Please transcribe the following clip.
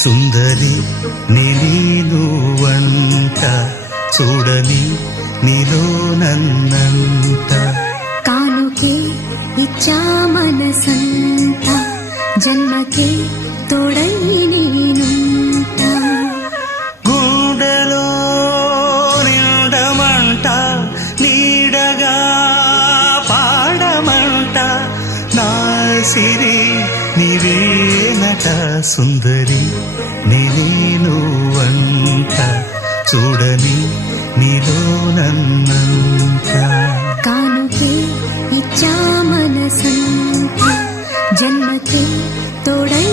సుందరి నేను వంట చూడని నీలో నన్నంత కానుకే ఇచ్చా మనసంత జన్మకే తోడై నేనుంట గుండెలో నిండమంట నీడగా పాడమంట నా సిరి నీవేనట సుందరి నేను వంట చూడని నీలో నన్నంత కానుకే ఇచ్చా మనసంత జన్మకే తోడై